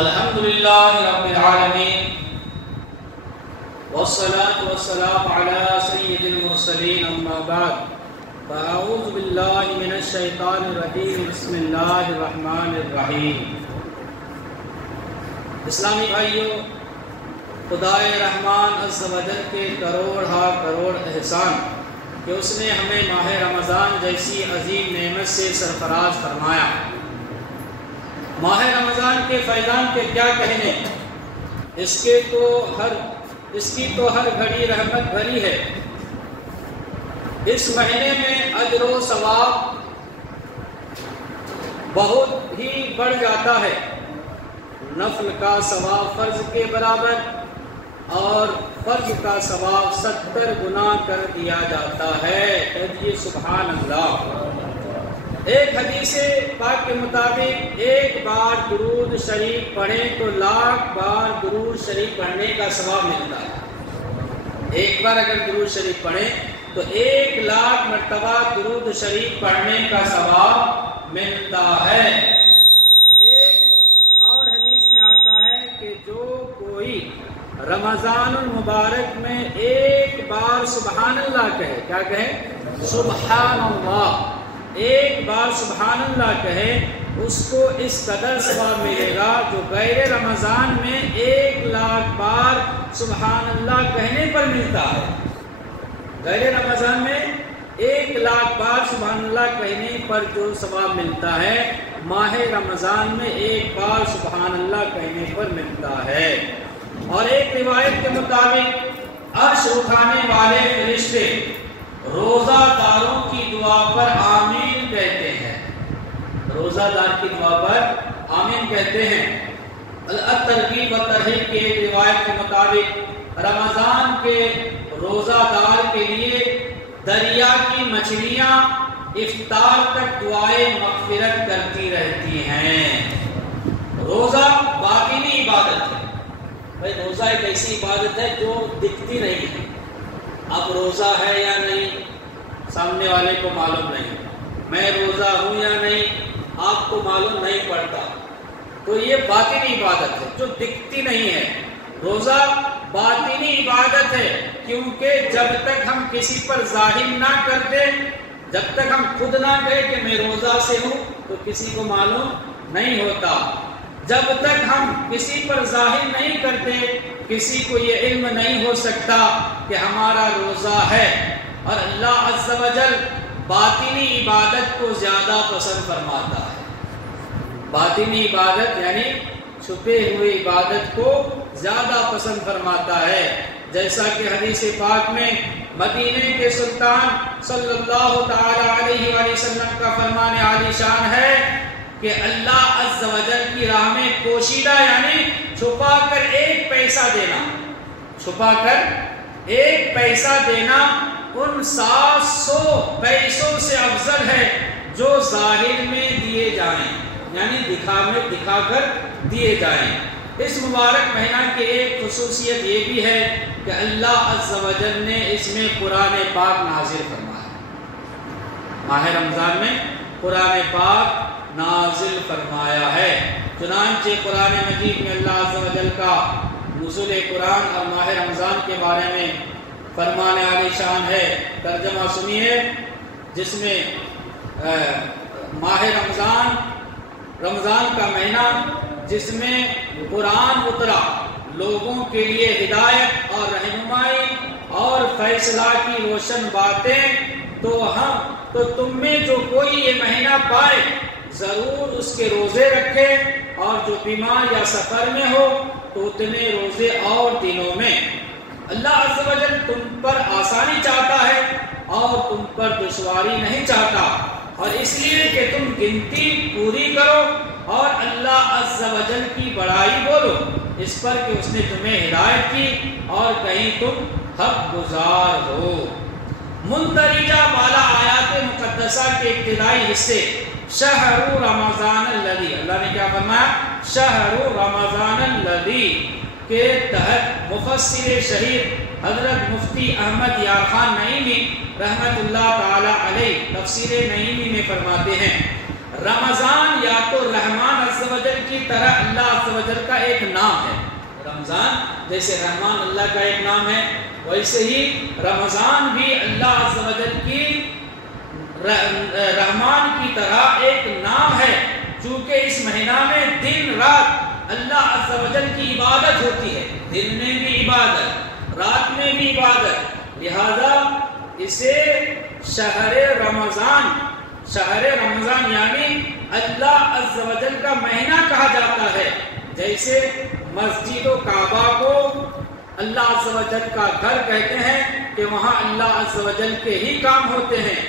الحمد لله رب العالمين والصلاة والسلام على سيد المرسلين أما بعد فأعوذ بالله من الشيطان الرجيم بسم الله الرحمن الرحیم۔ اسلامی بھائیو، خدائے رحمان عز و جل کے کروڑ ہا کروڑ احسان کہ اس نے ہمیں ماہ رمضان جیسی عظیم نعمت سے سرفراز فرمایا۔ ماہ رمضان کے فیضان کے کیا کہنے، اس کی تو ہر گھڑی رحمت بھری ہے۔ اس مہینے میں اجر و ثواب بہت ہی بڑھ جاتا ہے۔ نفل کا ثواب فرض کے برابر اور فرض کا ثواب 70 گنا کر دیا جاتا ہے۔ کہیے سبحان اللہ۔ ایک حدیث پاک کے مطابق ایک بار درود شریف پڑھیں تو 1,00,000 بار درود شریف پڑھنے کا ثواب ملتا ہے۔ ایک بار اگر درود شریف پڑھیں تو 1,00,000 مرتبہ درود شریف پڑھنے کا ثواب ملتا ہے۔ ایک اور حدیث میں آتا ہے کہ جو کوئی رمضان المبارک میں ایک بار سبحان اللہ کہے، کیا کہے؟ سبحان اللہ، ایک بار سبحان اللہ کہے، اس کو اس قدر ثواب ملے گا جو غیر رمضان میں 1,00,000 بار سبحان اللہ کہنے پر ملتا ہے۔ غیر رمضان میں 1,00,000 بار سبحان اللہ کہنے پر جو ثواب ملتا ہے، ماہ رمضان میں ایک بار سبحان اللہ کہنے پر ملتا ہے۔ اور ایک روایت کے مطابق عرش اٹھانے والے فرشتے روزہ داروں کی دعا پر آمین کہتے ہیں۔ روزہ دار کی دعا پر آمین کہتے ہیں۔ الترغیب و ترہیب کے روایت کے مطابق رمضان کے روزہ دار کے لیے دریا کی مچھلیاں افطار تک دعائیں مغفرت کرتی رہتی ہیں۔ روزہ باطنی عبادت ہے۔ بھائی روزہ ایک ایسی عبادت ہے جو دکھتی نہیں ہے۔ اب روزہ ہے یا نہیں سامنے والے کو معلوم نہیں، میں روزہ ہوں یا نہیں آپ کو معلوم نہیں پڑتا، تو یہ باطنی عبادت ہے جو دکھتی نہیں ہے۔ روزہ باطنی عبادت ہے کیونکہ جب تک ہم کسی پر ظاہر نہ کر دیں، جب تک ہم خود نہ کہیں کہ میں روزہ سے ہوں، تو کسی کو معلوم نہیں ہوتا۔ جب تک ہم کسی پر ظاہر نہیں کرتے، کسی کو یہ علم نہیں ہو سکتا کہ ہمارا روزہ ہے۔ اور اللہ عز و جل باطنی عبادت کو زیادہ پسند فرماتا ہے۔ باطنی عبادت یعنی چھپے ہوئے عبادت کو زیادہ پسند فرماتا ہے، جیسا کہ حدیث پاک میں مدینے کے سلطان صلی اللہ تعالی علیہ وآلہ وسلم کا فرمان عالی شان ہے کہ اللہ عز و جل کی راہ میں پوشیدہ یعنی چھپا کر 1 پیسہ دینا، چھپا کر 1 پیسہ دینا ان 700 پیسوں سے افضل ہے جو ظاہر میں دیے جائیں، یعنی دکھا کر دیے جائیں۔ اس مبارک مہینہ کی ایک خصوصیت یہ بھی ہے کہ اللہ عز و جل نے اس میں قرآن پاک نازل فرمایا۔ ماہ رمضان میں قرآن پاک نازل فرمایا ہے۔ چنانچہ قرآن مجید میں اللہ عز و جل کا نزول قرآن اور ماہ رمضان کے بارے میں فرمان عالی شان ہے۔ ترجمہ سنیے، جس میں ماہ رمضان کا مہینہ جس میں قرآن اترا، لوگوں کے لیے ہدایت اور رہنمائی اور فیصلہ کی روشن باتیں، تو تم میں جو کوئی یہ مہینہ پائے ضرور اس کے روزے رکھے، اور جو بیمار یا سفر میں ہو تو اتنے روزے اور دنوں میں۔ اللہ عز و جل تم پر آسانی چاہتا ہے اور تم پر دشواری نہیں چاہتا، اور اس لیے کہ تم گنتی پوری کرو اور اللہ عز و جل کی بڑائی بولو، اس پر کہ اس نے تمہیں ہدایت کی اور کہیں تم حق گزار ہو۔ مندرجہ بالا آیات مقدسہ کے ابتدائی حصے شہر رمضان الذی، اللہ نے کیا فرمایا؟ شہر رمضان الذی کے تحت مفسر شہیر حضرت مفتی احمد یار خان نعیمی رحمت اللہ تعالی علیہ تفسیر نعیمی میں فرماتے ہیں، رمضان یا تو رحمان عز و جل کی طرح اللہ عز و جل کا ایک نام ہے. رمضان جیسے رحمان اللہ کا ایک نام ہے، ویسے ہی رمضان بھی اللہ عز و جل کی رحمان کی طرح ایک نام ہے، چونکہ اس مہینہ میں دن رات اللہ عز و جل کی عبادت ہوتی ہے. دن میں بھی عبادت، رات میں بھی عبادت، لہذا اسے شہر رمضان یعنی اللہ عز و جل کا مہینہ کہا جاتا ہے. جیسے مسجد و کعبہ کو اللہ عز و جل کا گھر کہتے ہیں کہ وہاں اللہ عز و جل کے ہی کام ہوتے ہیں،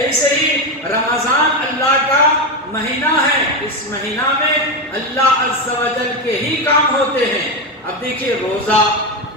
ایسے ہی رمضان اللہ کا مہینہ ہے، اس مہینہ میں اللہ عز و جل کے ہی کام ہوتے ہیں. اب دیکھیے روزہ،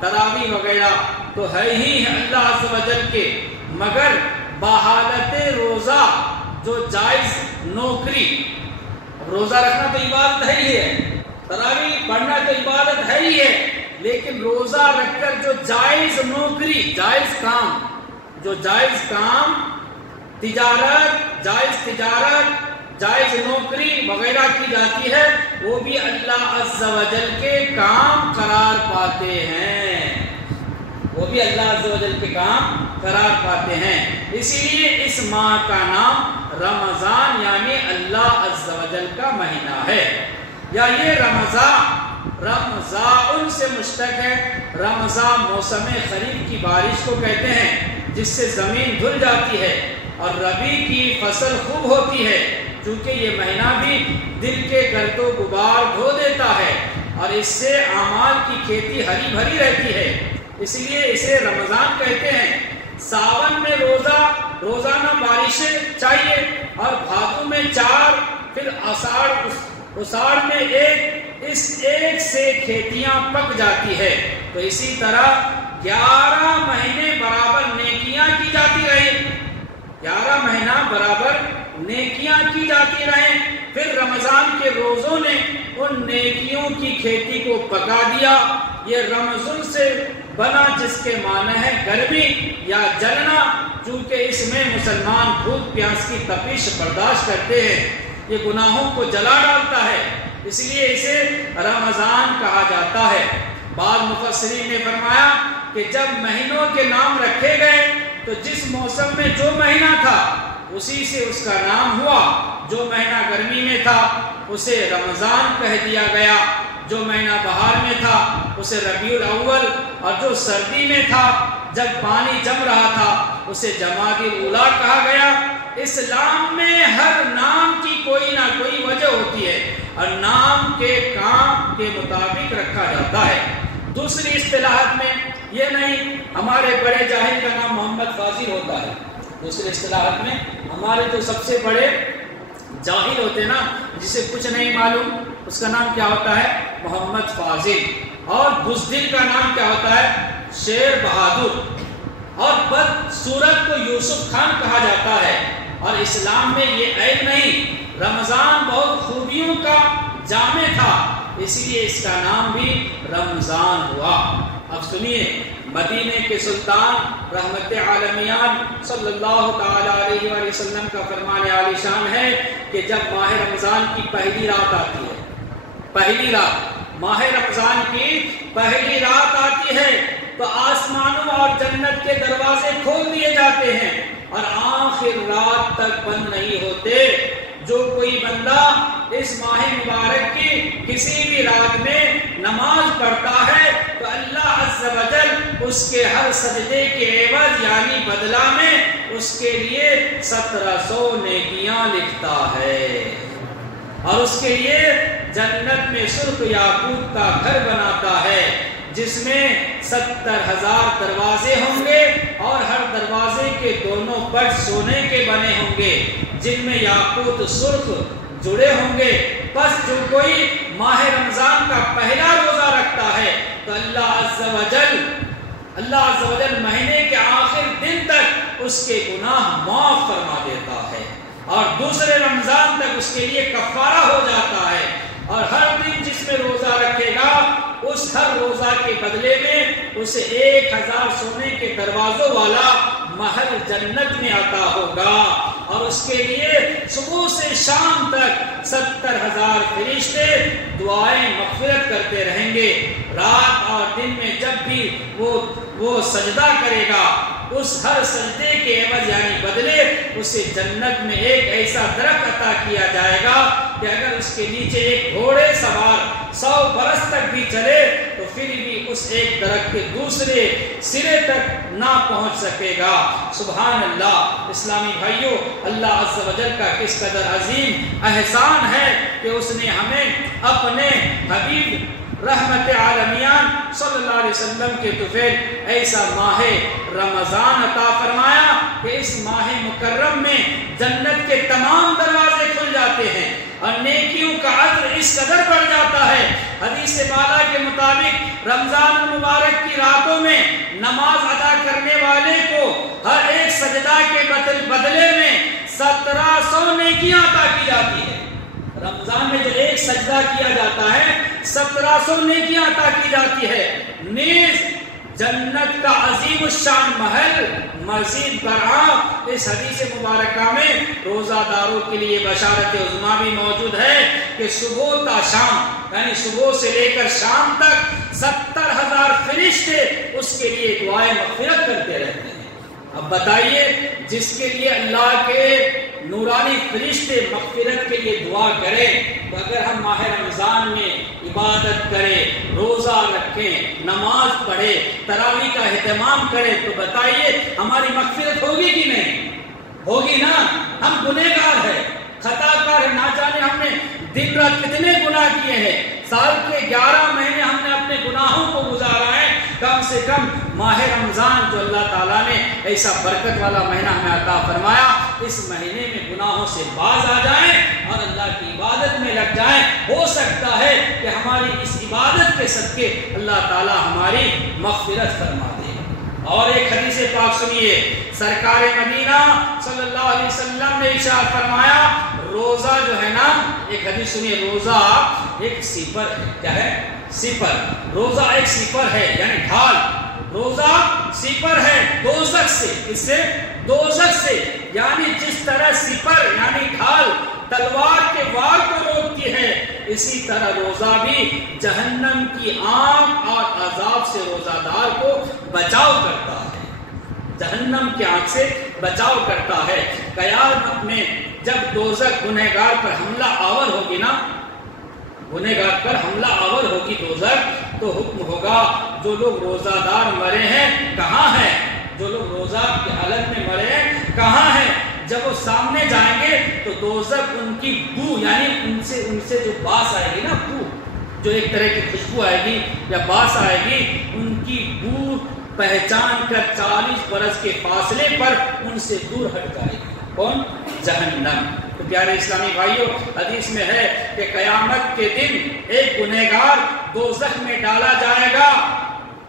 تراویح وغیرہ تو ہے ہی اللہ عز و جل کے، مگر بحالت روزہ جو جائز نوکری، روزہ رکھنا تو عبادت ہے ہی ہے، تراویح پڑھنا تو عبادت ہے ہی ہے، لیکن روزہ رکھ کر جو جائز نوکری، جائز کام تجارت، جائز نوکری وغیرہ کی جاتی ہے، وہ بھی اللہ عز و جل کے کام قرار پاتے ہیں، وہ بھی اللہ عز و جل کے کام قرار پاتے ہیں. اسی لیے اس ماہ کا نام رمضان یعنی اللہ عز و جل کا مہینہ ہے. یا یہ رمضان سے مشتق ہے. رمضان موسم خریف کی بارش کو کہتے ہیں، جس سے زمین دھل جاتی ہے اور ربیع کی فصل خوب ہوتی ہے، چونکہ یہ مہینہ بھی دل کے گرد و غبار دھو دیتا ہے اور اس سے اعمال کی کھیتی ہری بھری رہتی ہے، اس لیے اسے رمضان کہتے ہیں. ساون میں روزانہ بارشیں چاہیے اور بھادو میں 4، پھر اساڑ میں ایک سے کھیتیاں پک جاتی ہے. تو اسی طرح 11 مہینے برابر نیکیاں کی جاتی رہیں، 11 مہینہ برابر نیکیاں کی جاتی رہیں. پھر رمضان کے روزوں نے ان نیکیوں کی کھیتی کو پکا دیا. یہ رمضان سے بنا، جس کے معنی ہے گرمی یا جلنا، چونکہ اس میں مسلمان بھوک پیاس کی تپش برداشت کرتے ہیں، یہ گناہوں کو جلا ڈالتا ہے، اس لیے اسے رمضان کہا جاتا ہے. بعض مفسرین نے فرمایا کہ جب مہینوں کے نام رکھے گئے تو جس موسم میں جو مہینہ تھا اسی سے اس کا نام ہوا. جو مہینہ گرمی میں تھا اسے رمضان کہہ دیا گیا، جو مہینہ بہار میں تھا اسے ربیع الاول، اور جو سردی میں تھا جب پانی جم رہا تھا اسے جمادی الاولیٰ کہا گیا. اسلام میں ہر نام کی کوئی نہ کوئی وجہ ہوتی ہے اور نام کے کام کے مطابق رکھا جاتا ہے. دوسری اصطلاحات میں یہ نہیں، ہمارے بڑے جاہل کا نام محمد فاضل ہوتا ہے. دوسری اصطلاحات میں ہمارے جو سب سے بڑے جاہل ہوتے نا، جسے کچھ نہیں معلوم، اس کا نام کیا ہوتا ہے؟ محمد فاضل. اور بزدل کا نام کیا ہوتا ہے؟ شیر بہادر. اور بدصورت کو یوسف خان کہا جاتا ہے. اور اسلام میں یہ عیب نہیں، رمضان بہت خوبیوں کا جامع تھا، اسی لیے اس کا نام بھی رمضان ہوا. اب سنیے، مدینے کے سلطان رحمت عالمیان صلی اللہ تعالی علیہ وآلہ وسلم کا فرمان عالی شان ہے کہ جب ماہ رمضان کی پہلی رات آتی ہے، پہلی رات، ماہ رمضان کی پہلی رات آتی ہے تو آسمانوں اور جنت کے دروازے کھول دیے جاتے ہیں اور آخر رات تک بند نہیں ہوتے. جو کوئی بندہ اس ماہ مبارک کی کسی بھی رات میں نماز پڑھتا ہے تو اللہ عز و جل اس کے ہر سجدے کے عوض یعنی بدلہ میں اس کے لیے 1700 نیکیاں لکھتا ہے اور اس کے لیے جنت میں سرخ یاقوت کا گھر بناتا ہے جس میں 70,000 دروازے ہوں گے اور ہر دروازے کے دونوں پٹ سونے کے بنے ہوں گے جن میں یاقوت سرخ جڑے ہوں گے. بس جو کوئی ماہ رمضان کا پہلا روزہ رکھتا ہے تو اللہ عز و جل مہینے کے آخر دن تک اس کے گناہ معاف فرما دیتا ہے اور دوسرے رمضان تک اس کے لیے کفارہ ہو جاتا ہے. اور ہر دن جس میں روزہ رکھے گا اس ہر روزہ کے بدلے میں اسے 1000 سونے کے دروازوں والا محل جنت میں عطا ہوگا. اور اس کے لیے صبح سے شام تک 70,000 فرشتے دعائیں مغفرت کرتے رہیں گے۔ رات اور دن میں جب بھی وہ سجدہ کرے گا، اس ہر سجدے کے عوض یعنی بدلے اسے جنت میں ایک ایسا درخت عطا کیا جائے گا کہ اگر اس کے نیچے ایک گھوڑے سوار 100 برس تک بھی چلے تو پھر بھی اس ایک درخت کے دوسرے سرے تک نہ پہنچ سکے گا۔ سبحان اللہ۔ اسلامی بھائیوں، اللہ عز و جل کا کس قدر عظیم احسان ہے کہ اس نے ہمیں اپنے حبیب رحمت عالمیان صلی اللہ علیہ وسلم کے طفیل ایسا ماہ رمضان عطا فرمایا کہ اس ماہ مکرم میں جنت کے تمام دروازے کھل جاتے ہیں اور نیکیوں کا عطر اس قدر بڑھ جاتا ہے۔ حدیث بالا کے مطابق رمضان المبارک کی راتوں میں نماز ادا کرنے والے کو ہر ایک سجدہ کے بدلے میں 1700 نیکیاں عطا کی جاتی ہے۔ رمضان میں جو ایک سجدہ کیا جاتا ہے 1700 نیکیاں عطا کی جاتی ہے۔ نیز جنت کا عظیم الشان محل مزید برآں اس حدیث مبارکہ میں روزہ داروں کے لیے بشارت عظمیٰ بھی موجود ہے کہ صبح تا شام یعنی صبح سے لے کر شام تک 70,000 فرشتے اس کے لیے دعائیں مغفرت کرتے رہتے ہیں۔ اب بتائیے، جس کے لیے اللہ کے نورانی فرشتے مغفرت کے لیے دعا کریں، تو اگر ہم ماہ رمضان میں عبادت کریں، روزہ رکھیں، نماز پڑھیں، تراویح کا اہتمام کریں، تو بتائیے ہماری مغفرت ہوگی کہ نہیں؟ ہوگی نا۔ ہم گنہگار ہیں، خطا کار ہیں، نہ جانے ہم نے دن رات کتنے گناہ کیے ہیں۔ سال کے 11 مہینے ہم نے اپنے گناہوں کو گزارا ہے۔ کم سے کم ماہ رمضان جو اللہ تعالیٰ نے ایسا برکت والا مہینہ ہمیں عطا فرمایا، اس مہینے میں گناہوں سے باز آ جائیں اور اللہ کی عبادت میں لگ جائیں۔ ہو سکتا ہے کہ ہماری اس عبادت کے صدقے اللہ تعالیٰ ہماری مغفرت فرما دے۔ اور ایک حدیث پاک سنیے، سرکار مدینہ صلی اللہ علیہ وسلم نے ارشاد فرمایا، روزہ جو ہے نا، ایک حدیث سنیے، روزہ ایک سپر ہے۔ کیا ہے؟ سپر۔ روزہ ایک سپر ہے یعنی ڈھال۔ روزہ سپر ہے دوزخ سے۔ اس سے دوزخ سے، یعنی جس طرح سپر یعنی ڈھال تلوار کے وار کو روکتی ہے، اسی طرح روزہ بھی جہنم کی آنکھ اور عذاب سے روزہ دار کو بچاؤ کرتا ہے۔ جہنم کی آنکھ سے بچاؤ کرتا ہے۔ قیامت میں جب دوزخ گنہگار پر حملہ آور ہوگی نا، گنہگار پر حملہ آور ہوگی دوزخ، تو حکم ہوگا جو لوگ روزہ دار مرے ہیں کہاں ہیں؟ جو لوگ روزہ کی حالت میں مرے ہیں کہاں ہیں؟ جب وہ سامنے جائیں گے تو دوزخ ان کی بو یعنی ان سے جو باس آئے گی نا، بو جو ایک طرح کی خوشبو آئے گی یا باس آئے گی، ان کی بو پہچان کر 40 برس کے فاصلے پر ان سے دور ہٹ جائے گی۔ کون؟ جہنم۔ تو پیارے اسلامی بھائیوں، حدیث میں ہے کہ قیامت کے دن ایک گنہگار دوزخ میں ڈالا جائے گا،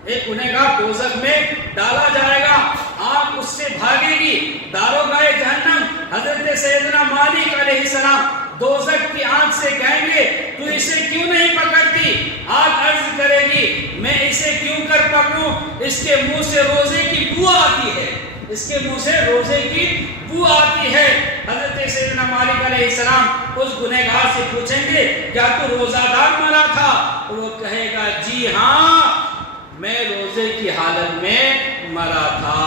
ایک گنہگار دوزخ میں ڈالا جائے گا، آنکھ اس سے بھاگے گی۔ داروغائے جہنم حضرت سیدنا مالک علیہ السلام دوزخ کی آنکھ سے کہیں گے، تو اسے کیوں نہیں پکڑتی؟ آنکھ عرض کرے گی، میں اسے کیوں کر پکڑوں؟ اس کے منہ سے روزے کی بو آتی ہے، اس کے منہ سے روزے کی بو آتی ہے۔ حضرت سیدنا مالک علیہ السلام اس گنہگار سے پوچھیں گے، کیا تو روزہ دار مرا تھا؟ وہ کہے گا، جی ہاں، میں روزے کی حالت میں مرا تھا۔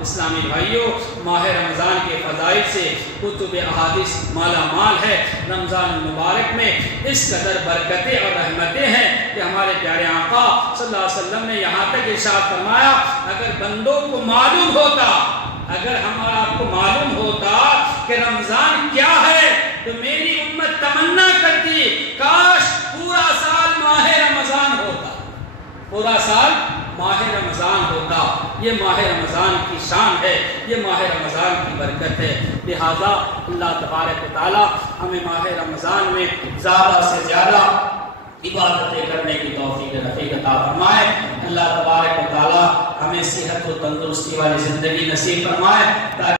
اسلامی بھائیوں، ماہ رمضان کے فضائل سے کتب احادیث مالا مال ہے۔ رمضان المبارک میں اس قدر برکتیں اور رحمتیں ہیں کہ ہمارے پیارے آقا صلی اللہ علیہ وسلم نے یہاں تک ارشاد فرمایا، اگر بندوں کو معلوم ہوتا، اگر ہمارا آپ کو معلوم ہوتا کہ رمضان کیا ہے، تو میری امت تمنا کرتی کاش پورا سال ماہ رمضان ہوتا، پورا سال ماہ رمضان ہوتا۔ یہ ماہ رمضان کی شان ہے، یہ ماہ رمضان کی برکت ہے۔ لہذا اللہ تبارک و تعالی ہمیں ماہ رمضان میں زیادہ سے زیادہ عبادتیں کرنے کی توفیق رفیق عطا فرمائے۔ اللہ تبارک و تعالی ہمیں صحت و تندرستی والی زندگی نصیب فرمائے۔